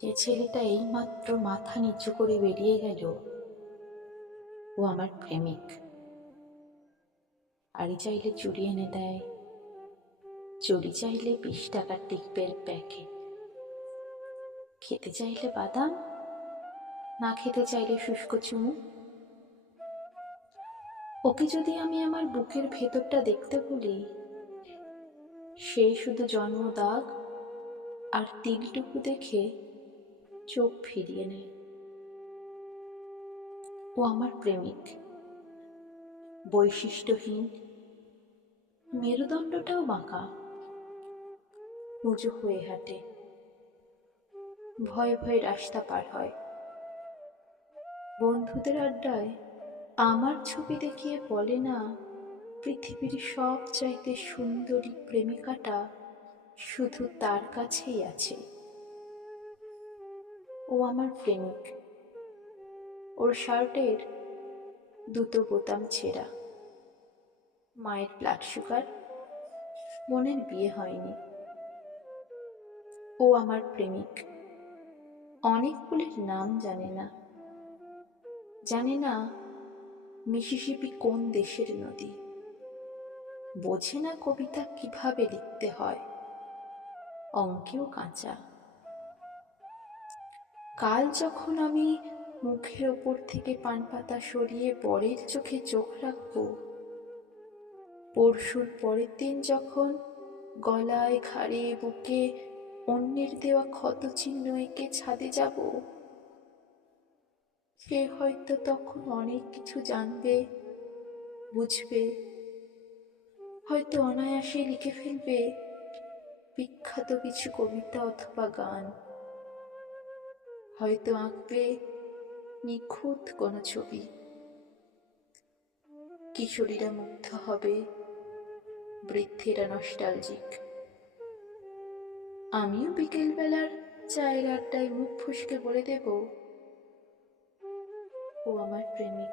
যে ছেলেটা এইমাত্র মাথা নিচু করে বেরিয়ে গেল, ও আমার প্রেমিক। আড়ি চাইলে চুরি এনে দেয়, চুরি চাইলে বিশ টাকার টিকপের প্যাকেট খেতে চাইলে বাদাম, না খেতে চাইলে শুষ্ক চুমু ওকে যদি আমি আমার বুকের ভেতরটা দেখতে বলি, সে শুধু জন্ম দাগ আর তিলটুকু দেখে চোখ ফিরিয়ে নেয়। ও আমার প্রেমিক। বৈশিষ্ট্যহীন। মেরুদণ্ডটাও বাঁকা। উঁচু হয়ে হাঁটে। ভয়ে ভয়ে রাস্তা পার হয়। বন্ধুদের আড্ডায় আমার ছবি দেখিয়ে বলে না, পৃথিবীর সব চাইতে সুন্দরী প্রেমিকাটা শুধু তার কাছেই আছে। ও আমার প্রেমিক। ওর শার্টের দুটো বোতাম ছেঁড়া। মায়ের ব্লাড সুগার বোনের বিয়ে হয়নি। ও আমার প্রেমিক। অনেকগুলির নাম জানে না। জানে না মিসিসিপি কোন দেশের নদী। বোঝে না কবিতা কীভাবে লিখতে হয়। অঙ্কেও কাঁচা। কাল যখন আমি মুখের ওপর থেকে পান পাতা সরিয়ে বরের চোখে চোখ রাখব, পরশুর পরের দিন যখন গলায় ঘাড়ে বুকে অন্যের দেওয়া ক্ষত চিহ্ন এঁকে ছাদে যাব, সে হয়তো তখন অনেক কিছু জানবে, বুঝবে, হয়তো অনায়াসে লিখে ফেলবে, বিখ্যাত কিছু কবিতা অথবা গান। হয়তো আঁকবে নিখুঁত কোনো ছবি। কিশোরীরা মুগ্ধ হবে, বৃদ্ধেরা নস্টালজিক আমিও বিকেলবেলার চায়ের আড্ডায় মুখ ফুসকে বলে দেব, ও আমার প্রেমিক।